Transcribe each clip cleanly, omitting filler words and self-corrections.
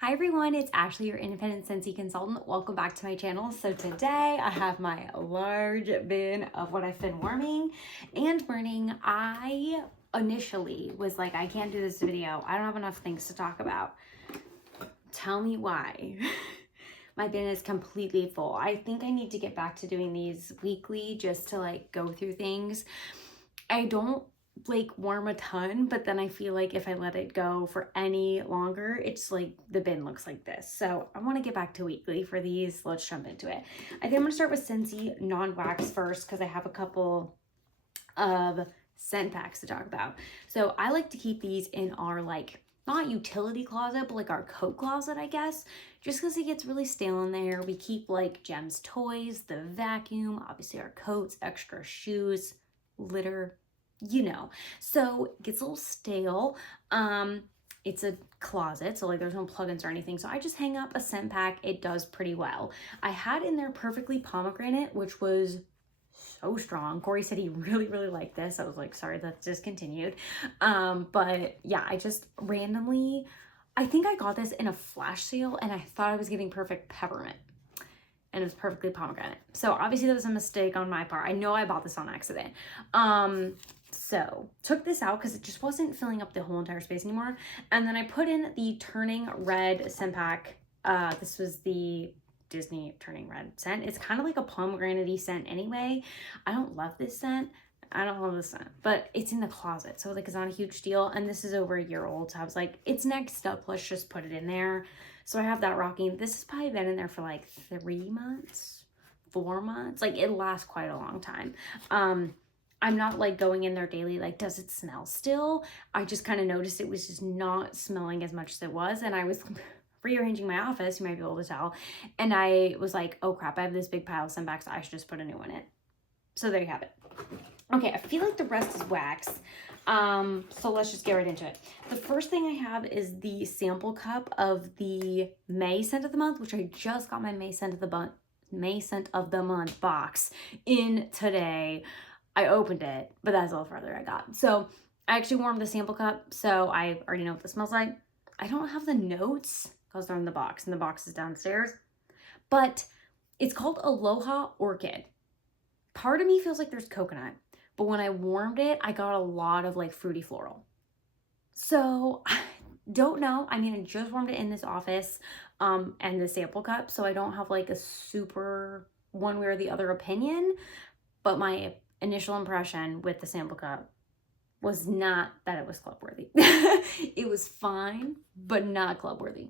Hi everyone, it's Ashley, your independent Scentsy consultant. Welcome back to my channel. So today I have my large bin of what I've been warming and burning. I initially was like, I can't do this video. I don't have enough things to talk about. Tell me why. My bin is completely full. I think I need to get back to doing these weekly just to like go through things. I don't like warm a ton, but then I feel like if I let it go for any longer, it's like the bin looks like this. So I want to get back to weekly for these. Let's jump into it. I think I'm going to start with Scentsy non-wax first because I have a couple of scent packs to talk about. So I like to keep these in our like not utility closet, but like our coat closet, I guess, just because it gets really stale in there. We keep like Jem's toys, the vacuum, obviously our coats, extra shoes, litter, you know, so it gets a little stale. It's a closet, so like there's no plugins or anything, so I just hang up a scent pack. It does pretty well. I had in there Perfectly Pomegranate, which was so strong. Corey said he really liked this. I was like, sorry, that's discontinued. But yeah, I just randomly, I think I got this in a flash sale and I thought I was getting Perfect Peppermint and it was Perfectly Pomegranate. So obviously that was a mistake on my part. I know I bought this on accident. So took this out because it just wasn't filling up the whole entire space anymore. And then I put in the Turning Red scent pack. This was the Disney Turning Red scent. It's kind of like a pomegranate-y scent anyway. I don't love this scent. I don't love this scent, but it's in the closet. So like it's not a huge deal. And this is over a year old. So I was like, it's next up. Let's just put it in there. So I have that rocking. This has probably been in there for like 3 months, 4 months. Like it lasts quite a long time. I'm not like going in there daily, like, does it smell still? I just kind of noticed it was just not smelling as much as it was. And I was rearranging my office, you might be able to tell. And I was like, oh crap, I have this big pile of scent packs. I should just put a new one in. So there you have it. Okay, I feel like the rest is wax. So let's just get right into it. The first thing I have is the sample cup of the May scent of the month, which I just got my May scent of the month box in today. I opened it, but that's all further I got. So I actually warmed the sample cup, so I already know what this smells like. I don't have the notes because they're in the box, and the box is downstairs. But it's called Aloha Orchid. Part of me feels like there's coconut, but when I warmed it, I got a lot of like fruity floral. So I don't know. I mean, I just warmed it in this office and the sample cup, so I don't have like a super one way or the other opinion, but my initial impression with the sample cup was not that it was club worthy. It was fine, but not club worthy.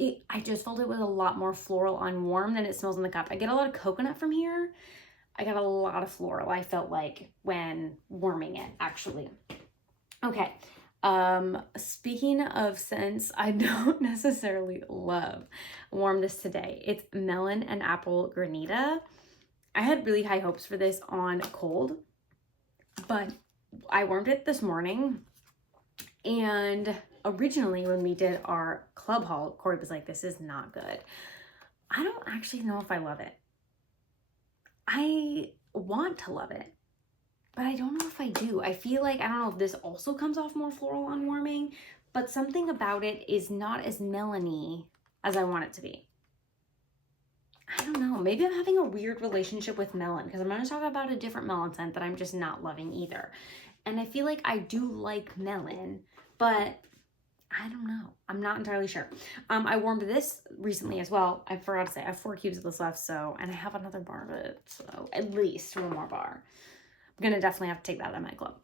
I just felt it was a lot more floral on warm than it smells in the cup. I get a lot of coconut from here. I got a lot of floral, I felt like, when warming it, actually. Okay, speaking of scents I don't necessarily love, warm this today. It's Melon and Apple Granita. I had really high hopes for this on cold, but I warmed it this morning, and originally when we did our club haul, Corey was like, this is not good. I don't actually know if I love it. I want to love it, but I don't know if I do. I feel like, I don't know if this also comes off more floral on warming, but something about it is not as melony as I want it to be. I don't know, maybe I'm having a weird relationship with melon because I'm going to talk about a different melon scent that I'm just not loving either. And I feel like I do like melon, but I don't know. I'm not entirely sure. I warmed this recently as well. I forgot to say I have 4 cubes of this left, so, and I have another bar of it, so at least 1 more bar. I'm going to definitely have to take that out of my club.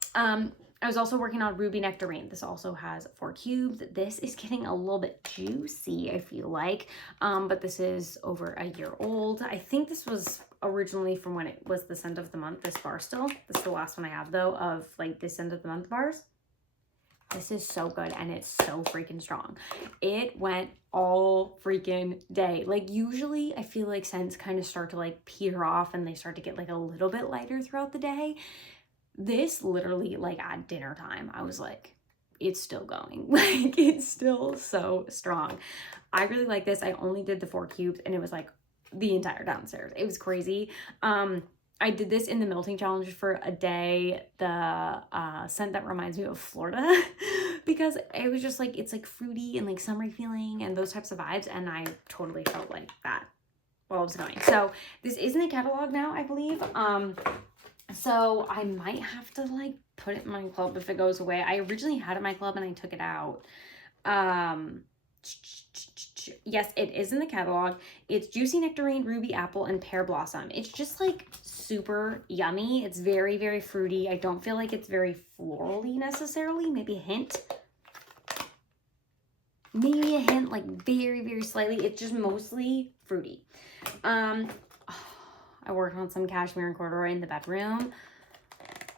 I was also working on Ruby Nectarine. This also has 4 cubes. This is getting a little bit juicy, I feel like, but this is over a year old. I think this was originally from when it was the scent of the month, this bar still. This is the last one I have, though, of like the scent of the month bars. This is so good, and it's so freaking strong. It went all freaking day. Like, usually I feel like scents kind of start to like peter off and they start to get like a little bit lighter throughout the day. This literally, like at dinner time, I was like, it's still going. Like, it's still so strong. I really like this. I only did the 4 cubes and it was like the entire downstairs. It was crazy. I did this in the melting challenge for a day, the scent that reminds me of Florida, because it was just like, it's like fruity and like summery feeling and those types of vibes, and I totally felt like that while I was going. So this is in the catalog now, I believe. So I might have to like put it in my club if it goes away. I originally had it in my club and I took it out. Yes, it is in the catalog. It's Juicy Nectarine, Ruby Apple, and Pear Blossom. It's just like super yummy. It's very, very fruity. I don't feel like it's very florally necessarily. Maybe a hint. Maybe a hint, like very, very slightly. It's just mostly fruity. I worked on some cashmere and corduroy in the bedroom.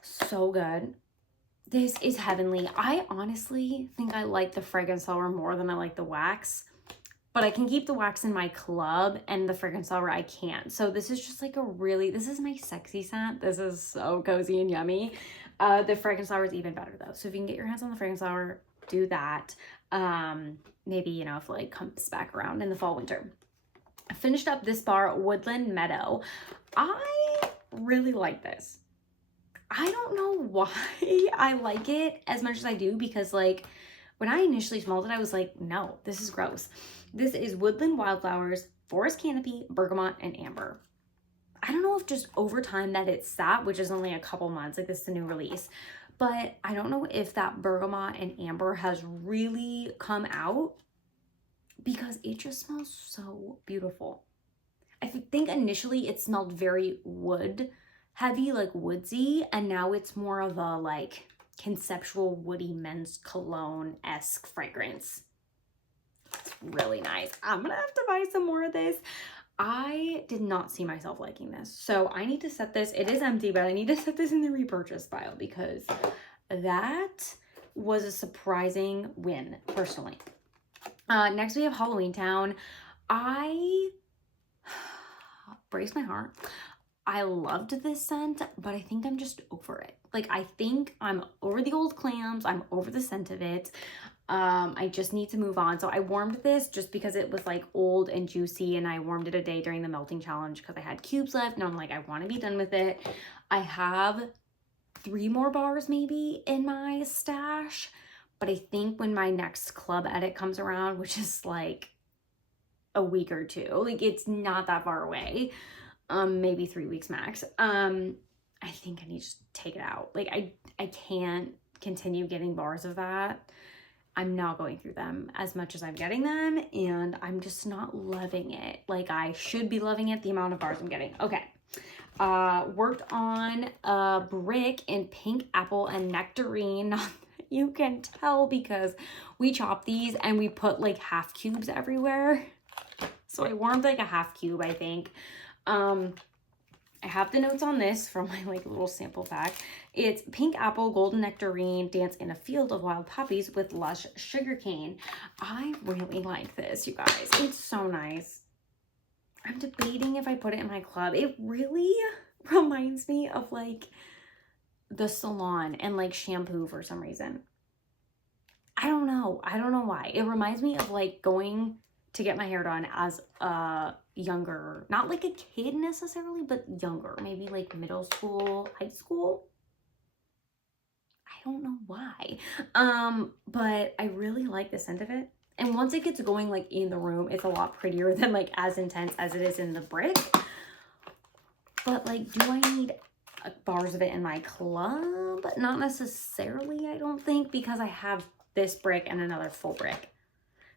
So good. This is heavenly. I honestly think I like the fragrance flower more than I like the wax, but I can keep the wax in my club and the fragrance flower I can't. So this is just like a really, this is my sexy scent. This is so cozy and yummy. The fragrance flower is even better though. So if you can get your hands on the fragrance flower, do that. Maybe, you know, if it like comes back around in the fall, winter. I finished up this bar, Woodland Meadow. I really like this. I don't know why I like it as much as I do, because like when I initially smelled it, I was like, no, this is gross. This is Woodland Wildflowers, Forest Canopy, Bergamot, and Amber. I don't know if just over time that it's sat, which is only a couple months, like this is a new release, but I don't know if that Bergamot and Amber has really come out, because it just smells so beautiful. I think initially it smelled very wood heavy, like woodsy, and now it's more of a like conceptual woody men's cologne-esque fragrance. It's really nice. I'm gonna have to buy some more of this. I did not see myself liking this, so I need to set this. It is empty, but I need to set this in the repurchase file, because that was a surprising win personally. Next we have Halloweentown. I brace my heart. I loved this scent, but I think I'm just over it. Like, I think I'm over the old clams. I'm over the scent of it. I just need to move on. So I warmed this just because it was like old and juicy, and I warmed it a day during the melting challenge because I had cubes left, and I'm like, I want to be done with it. I have 3 more bars maybe in my stash, but I think when my next club edit comes around, which is like a week or 2, like it's not that far away, maybe 3 weeks max, I think I need to just take it out. Like I can't continue getting bars of that. I'm not going through them as much as I'm getting them, and I'm just not loving it like I should be loving it, the amount of bars I'm getting. Okay. Worked on a brick in Pink Apple and Nectarine. You can tell because we chopped these and we put like half cubes everywhere. So I warmed like a half cube, I think. I have the notes on this from my like little sample pack. It's Pink Apple, Golden Nectarine, Dance in a Field of Wild Poppies with Lush Sugarcane. I really like this, you guys. It's so nice. I'm debating if I put it in my club. It really reminds me of like the salon and like shampoo for some reason. I don't know. I don't know why. It reminds me of like going to get my hair done as a younger, not like a kid necessarily, but younger, maybe like middle school, high school. I don't know why. But I really like the scent of it. And once it gets going like in the room, it's a lot prettier than like as intense as it is in the brick. But like, do I need bars of it in my club? Not necessarily, I don't think, because I have this brick and another full brick.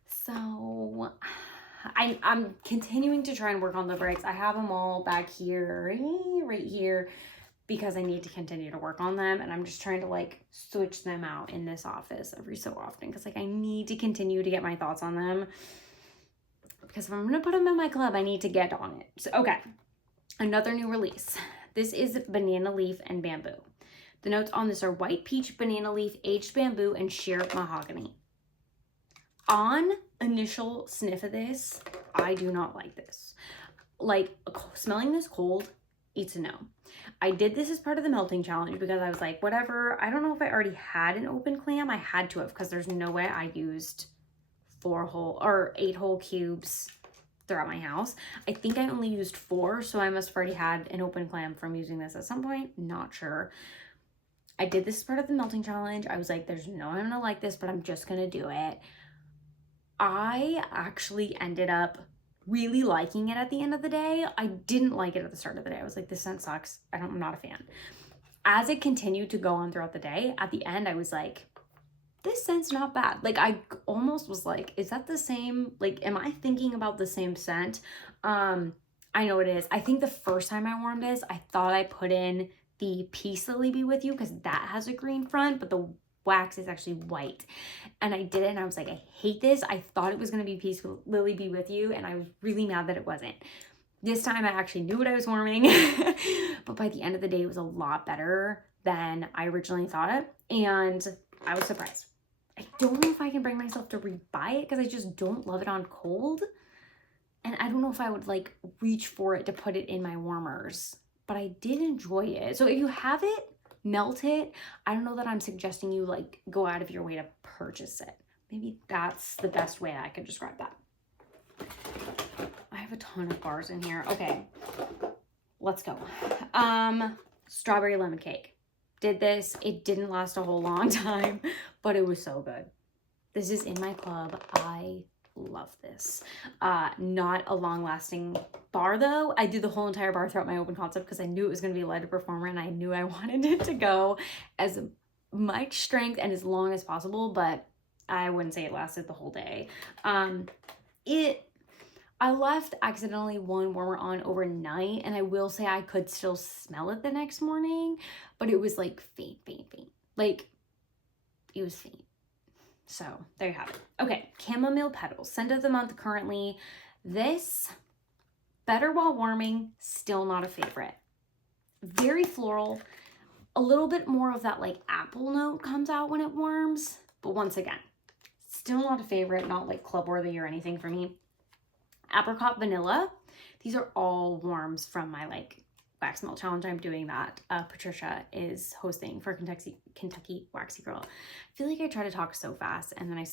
So I'm continuing to try and work on the bricks. I have them all back here, right here, because I need to continue to work on them, and I'm just trying to like switch them out in this office every so often, because like I need to continue to get my thoughts on them, because if I'm gonna put them in my club, I need to get on it. So okay, another new release. This is Banana Leaf and Bamboo. The notes on this are white peach, banana leaf, aged bamboo, and sheer mahogany. On initial sniff of this, I do not like this. Like, smelling this cold, it's a no. I did this as part of the melting challenge because I was like, whatever. I don't know if I already had an open clam. I had to have, because there's no way I used 8 whole cubes throughout my house. I think I only used 4, so I must have already had an open clam from using this at some point. Not sure. I did this as part of the melting challenge. I was like, there's no way I'm gonna like this, but I'm just gonna do it. I actually ended up really liking it at the end of the day. I didn't like it at the start of the day. I was like, this scent sucks. I'm not a fan. As it continued to go on throughout the day, at the end, I was like, this scent's not bad. Like, I almost was like, is that the same? Like, am I thinking about the same scent? I know it is. I think the first time I warmed this, I thought I put in the Peace Lily Be With You because that has a green front, but the wax is actually white. And I did it and I was like, I hate this. I thought it was going to be Peace Lily Be With You, and I was really mad that it wasn't. This time I actually knew what I was warming, but by the end of the day, it was a lot better than I originally thought it, and I was surprised. I don't know if I can bring myself to rebuy it because I just don't love it on cold. And I don't know if I would like reach for it to put it in my warmers, but I did enjoy it. So if you have it, melt it. I don't know that I'm suggesting you like go out of your way to purchase it. Maybe that's the best way I could describe that. I have a ton of bars in here. Okay, let's go. Strawberry lemon cake. Did this. It didn't last a whole long time, but it was so good. This is in my club. I love this. Not a long-lasting bar though. I did the whole entire bar throughout my open concept because I knew it was going to be a lighter performer, and I knew I wanted it to go as much strength and as long as possible, but I wouldn't say it lasted the whole day. I left accidentally one warmer on overnight, and I will say I could still smell it the next morning, but it was like faint. Like, it was faint. So, there you have it. Okay, chamomile petals. Scent of the month currently. This, better while warming, still not a favorite. Very floral. A little bit more of that, like, apple note comes out when it warms, but once again, still not a favorite, not, like, club worthy or anything for me. Apricot Vanilla. These are all warms from my like wax melt challenge I'm doing that Patricia is hosting for Kentucky Waxy Girl. I feel like I try to talk so fast and then I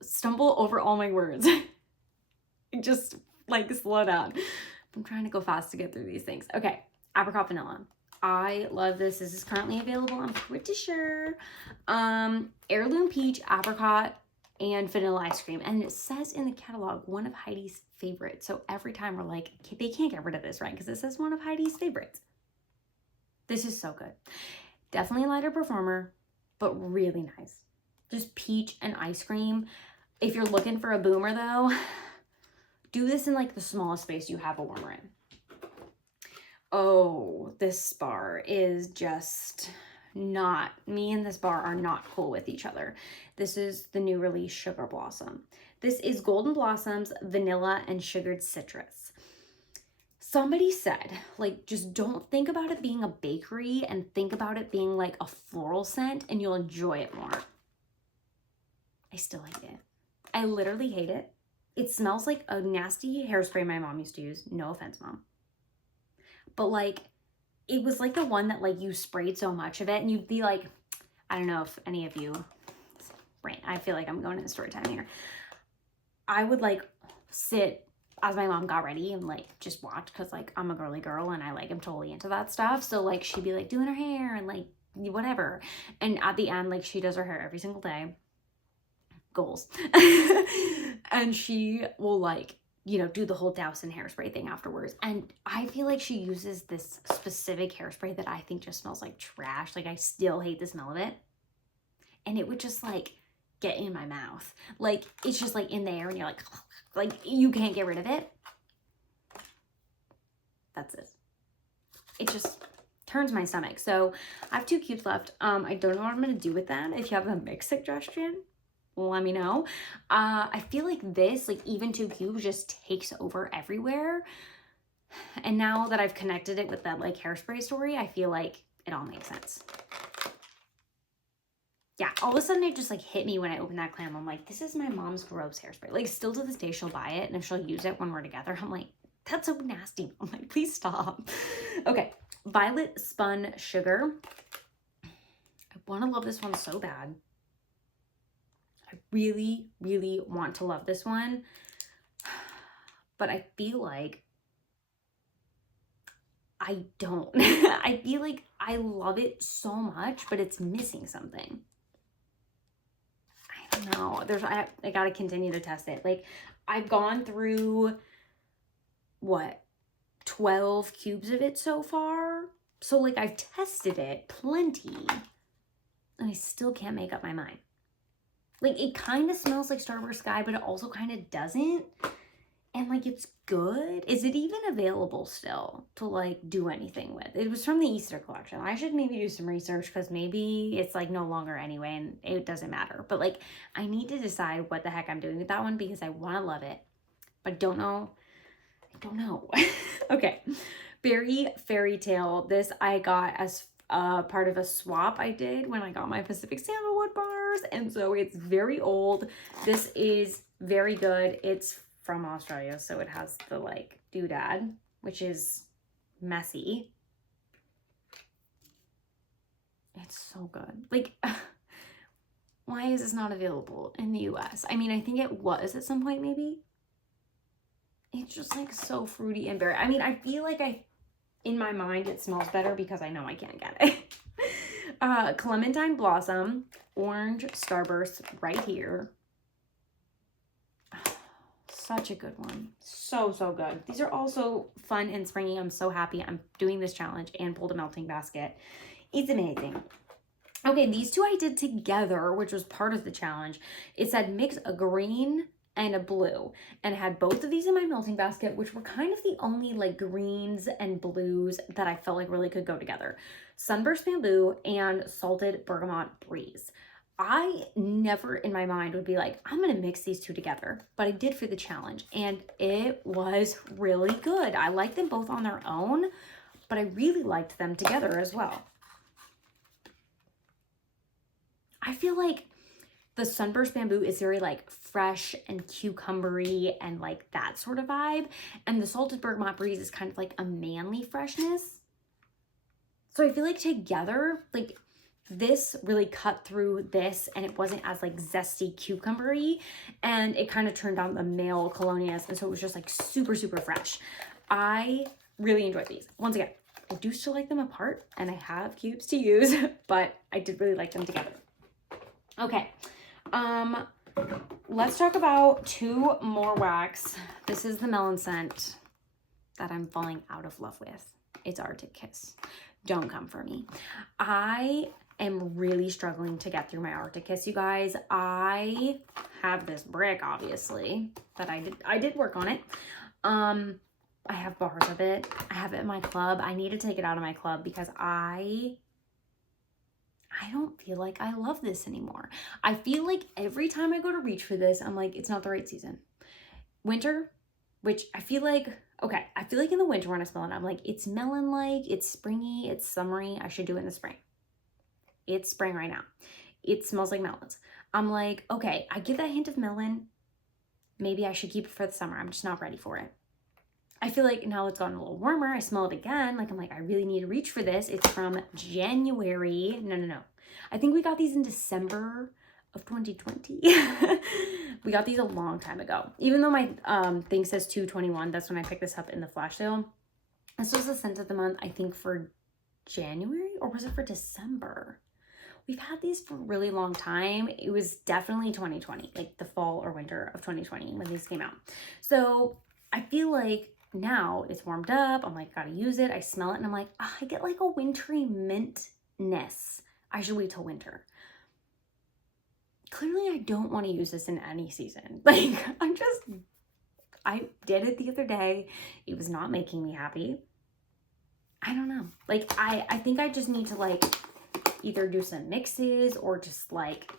stumble over all my words. Just like slow down. I'm trying to go fast to get through these things. Okay, Apricot Vanilla. I love this. This is currently available, I'm pretty sure. Heirloom peach, apricot, and vanilla ice cream, and it says in the catalog one of Heidi's favorites. So every time we're like, they can't get rid of this, right? Because it says one of Heidi's favorites. This is so good. Definitely a lighter performer, but really nice. Just peach and ice cream. If you're looking for a boomer though, do this in like the smallest space you have a warmer in. Oh, this bar is just not, me and this bar are not cool with each other. This is the new release Sugar Blossom. This is Golden Blossoms, vanilla, and sugared citrus. Somebody said, like, just don't think about it being a bakery and think about it being like a floral scent and you'll enjoy it more. I still hate it. I literally hate it. It smells like a nasty hairspray my mom used to use. No offense, Mom. But like, it was like the one that like you sprayed so much of it and you'd be like, I don't know if any of you, right, I feel like I'm going into story time here. I would like sit as my mom got ready and like just watch because like I'm a girly girl and I like am totally into that stuff. So like she'd be like doing her hair and like whatever. And at the end, like she does her hair every single day. Goals. And she will like, you know, do the whole douse in hairspray thing afterwards. And I feel like she uses this specific hairspray that I think just smells like trash. Like I still hate the smell of it. And it would just like get in my mouth. Like it's just like in there and you're like you can't get rid of it. That's it. It just turns my stomach. So I have 2 cubes left. I don't know what I'm going to do with them. If you have a mix suggestion, let me know. I feel like this, like even 2 cubes just takes over everywhere. And now that I've connected it with that like hairspray story, I feel like it all makes sense. Yeah, all of a sudden it just like hit me when I opened that clam. I'm like, this is my mom's gross hairspray. Like still to this day, she'll buy it and if she'll use it when we're together, I'm like, that's so nasty. I'm like, please stop. Okay, Violet Spun Sugar. I want to love this one so bad. I really, really want to love this one, but I feel like I don't. I feel like I love it so much, but it's missing something. I don't know. I gotta continue to test it. Like, I've gone through, what, 12 cubes of it so far? So, like, I've tested it plenty, and I still can't make up my mind. Like, it kind of smells like Starburst Sky, but it also kind of doesn't. And, like, it's good. Is it even available still to, like, do anything with? It was from the Easter collection. I should maybe do some research because maybe it's, like, no longer anyway and it doesn't matter. But, like, I need to decide what the heck I'm doing with that one because I want to love it. But I don't know. Okay. Berry Fairy Tale. This I got as part of a swap I did when I got my Pacific Sandalwood bars. And so it's very old. This is very good. It's from Australia, so it has the, like, doodad, which is messy. It's so good. Like, why is this not available in the US? I mean, I think it was at some point, maybe. It's just, like, so fruity and berry. I mean, I feel like in my mind, it smells better because I know I can't get it. Clementine Blossom, Orange Starburst right here. Such a good one. So good. These are also fun and springy. I'm so happy I'm doing this challenge and pulled a melting basket. It's amazing. Okay, these two I did together, which was part of the challenge. It said mix a green and a blue, and had both of these in my melting basket, which were kind of the only, like, greens and blues that I felt like really could go together. Sunburst Bamboo and Salted Bergamot Breeze. I never in my mind would be like, I'm going to mix these two together, but I did for the challenge and it was really good. I liked them both on their own, but I really liked them together as well. I feel like the Sunburst Bamboo is very, like, fresh and cucumbery and, like, that sort of vibe. And the Salted Bergamot Breeze is kind of like a manly freshness. So I feel like together, like, this really cut through this and it wasn't as, like, zesty cucumbery, and it kind of turned on the male colonias, and so it was just, like, super fresh. I really enjoyed these. Once again, I do still like them apart and I have cubes to use, but I did really like them together. Okay, let's talk about two more wax. This is the Melon scent that I'm falling out of love with. It's Arctic Kiss. Don't come for me. I am really struggling to get through my Arctic Kiss, you guys. I have this brick, obviously, but I did work on it. I have bars of it. I have it in my club. I need to take it out of my club because I don't feel like I love this anymore. I feel like every time I go to reach for this, I'm like, it's not the right season. Winter, which I feel like, okay, I feel like in the winter when I smell it, I'm like, it's melon-like, it's springy, it's summery. I should do it in the spring. It's spring right now. It smells like melons. I'm like, okay, I get that hint of melon. Maybe I should keep it for the summer. I'm just not ready for it. I feel like now it's gotten a little warmer. I smell it again. Like, I'm like, I really need to reach for this. It's from January. No. I think we got these in December of 2020. We got these a long time ago. Even though my thing says 2/21, that's when I picked this up in the flash sale. This was the scent of the month, I think, for January, or was it for December? We've had these for a really long time. It was definitely 2020, like the fall or winter of 2020 when these came out. So I feel like now it's warmed up. I'm like, gotta use it. I smell it and I'm like, oh, I get like a wintry mintness. I should wait till winter. Clearly I don't want to use this in any season. Like, I did it the other day. It was not making me happy. I don't know. Like, I think I just need to, like, either do some mixes or just, like,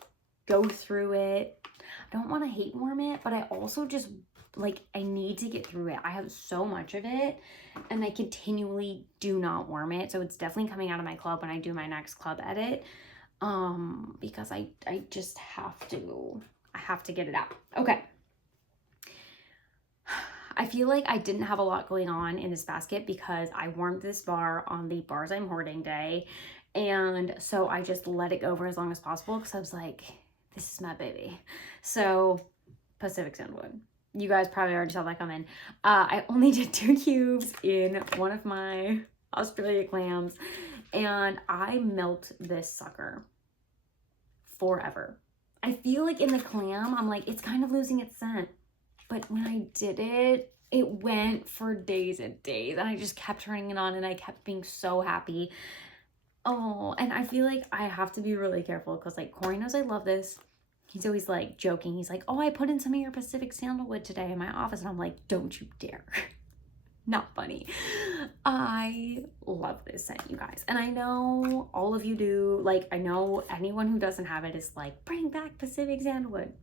go through it. I don't want to hate warm it, but I also just, like, I need to get through it. I have so much of it and I continually do not warm it. So it's definitely coming out of my club when I do my next club edit. Because I just have to get it out. Okay. I feel like I didn't have a lot going on in this basket because I warmed this bar on the bars I'm hoarding day. And so I just let it go for as long as possible because I was like, this is my baby. So Pacific Sandalwood. you guys probably already saw that coming. I only did 2 cubes in one of my Australia clams, and I melt this sucker forever. I feel like in the clam, I'm like, it's kind of losing its scent. But when I did it, it went for days and days, and I just kept turning it on, and I kept being so happy. Oh, and I feel like I have to be really careful because, like, Corey knows I love this. He's always, like, joking. He's like, oh, I put in some of your Pacific Sandalwood today in my office. And I'm like, don't you dare. Not funny. I love this scent, you guys. And I know all of you do. Like, I know anyone who doesn't have it is like, bring back Pacific Sandalwood.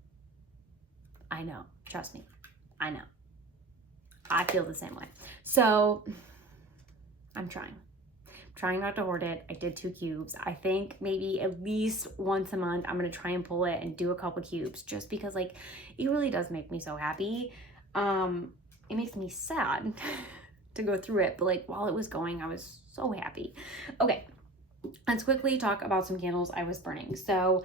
I know. Trust me. I know. I feel the same way. So, I'm trying. Trying not to hoard it. I did 2 cubes. I think maybe at least once a month I'm gonna try and pull it and do a couple cubes, just because, like, it really does make me so happy. It makes me sad to go through it, but, like, while it was going, I was so happy. Okay, let's quickly talk about some candles I was burning. So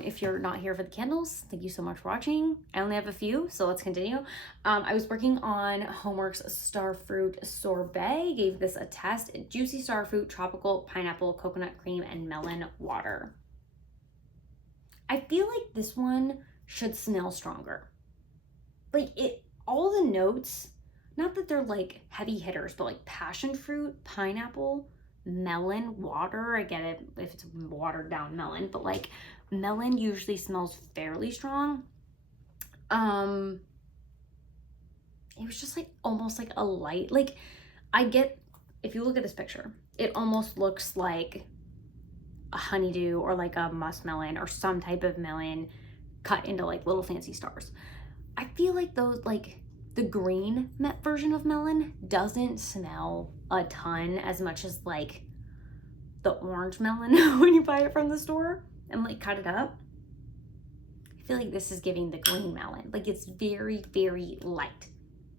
if you're not here for the candles, thank you so much for watching. I only have a few, so let's continue. I was working on Homework's Starfruit Sorbet. Gave this a test. Juicy starfruit, tropical pineapple, coconut cream, and melon water. I feel like this one should smell stronger. Like, all the notes, not that they're like heavy hitters, but like passion fruit, pineapple, melon, water. I get it if it's watered down melon, but like melon usually smells fairly strong. It was just like almost like a light, like, I get, if you look at this picture, it almost looks like a honeydew or like a muskmelon or some type of melon cut into like little fancy stars. I feel like those, like, the green version of melon doesn't smell a ton as much as like the orange melon when you buy it from the store and like cut it up. I feel like this is giving the green melon. Like, it's very, very light.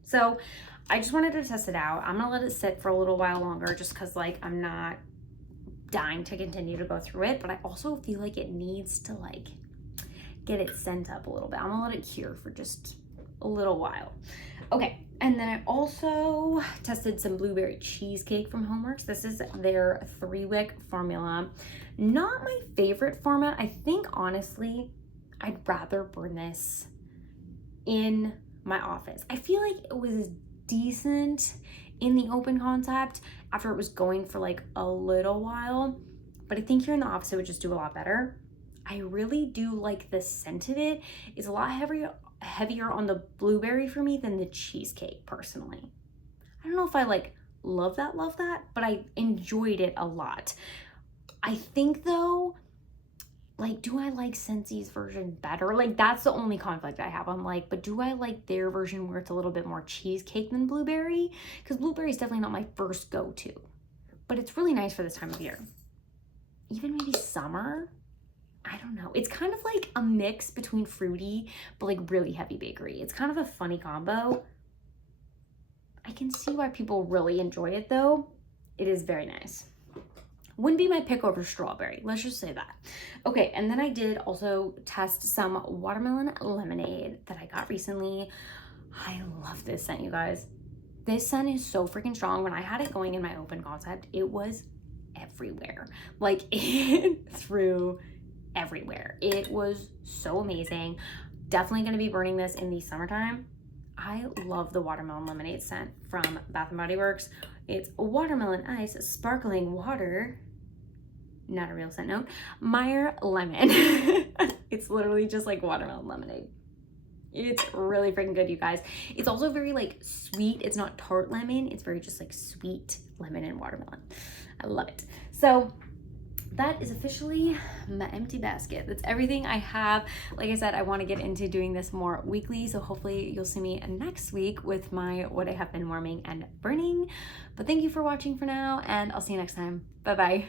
So I just wanted to test it out. I'm gonna let it sit for a little while longer just because, like, I'm not dying to continue to go through it, but I also feel like it needs to, like, get its scent up a little bit. I'm gonna let it cure for just a little while. Okay, and then I also tested some blueberry cheesecake from Homeworks. This is their 3-wick formula. Not my favorite format. I think, honestly, I'd rather burn this in my office. I feel like it was decent in the open concept after it was going for like a little while, but I think here in the office it would just do a lot better. I really do like the scent of it. It's a lot heavier on the blueberry for me than the cheesecake, personally. I don't know if I like love that, but I enjoyed it a lot. I think though, like, do I like Scentssy's version better? Like, that's the only conflict I have. I'm like, but do I like their version where it's a little bit more cheesecake than blueberry? Because blueberry is definitely not my first go-to, but it's really nice for this time of year. Even maybe summer? I don't know. It's kind of like a mix between fruity, but like really heavy bakery. It's kind of a funny combo. I can see why people really enjoy it though. It is very nice. Wouldn't be my pick over strawberry. Let's just say that. Okay, and then I did also test some watermelon lemonade that I got recently. I love this scent, you guys. This scent is so freaking strong. When I had it going in my open concept, it was everywhere. Like, it threw everywhere. It was so amazing. Definitely going to be burning this in the summertime. I love the watermelon lemonade scent from Bath & Body Works. It's watermelon ice, sparkling water, not a real scent note, Meyer lemon. It's literally just like watermelon lemonade. It's really freaking good, you guys. It's also very like sweet. It's not tart lemon. It's very just like sweet lemon and watermelon. I love it. So that is officially my empty basket. That's everything I have. Like I said, I want to get into doing this more weekly, so hopefully you'll see me next week with my what I have been warming and burning. But thank you for watching for now, and I'll see you next time. Bye bye.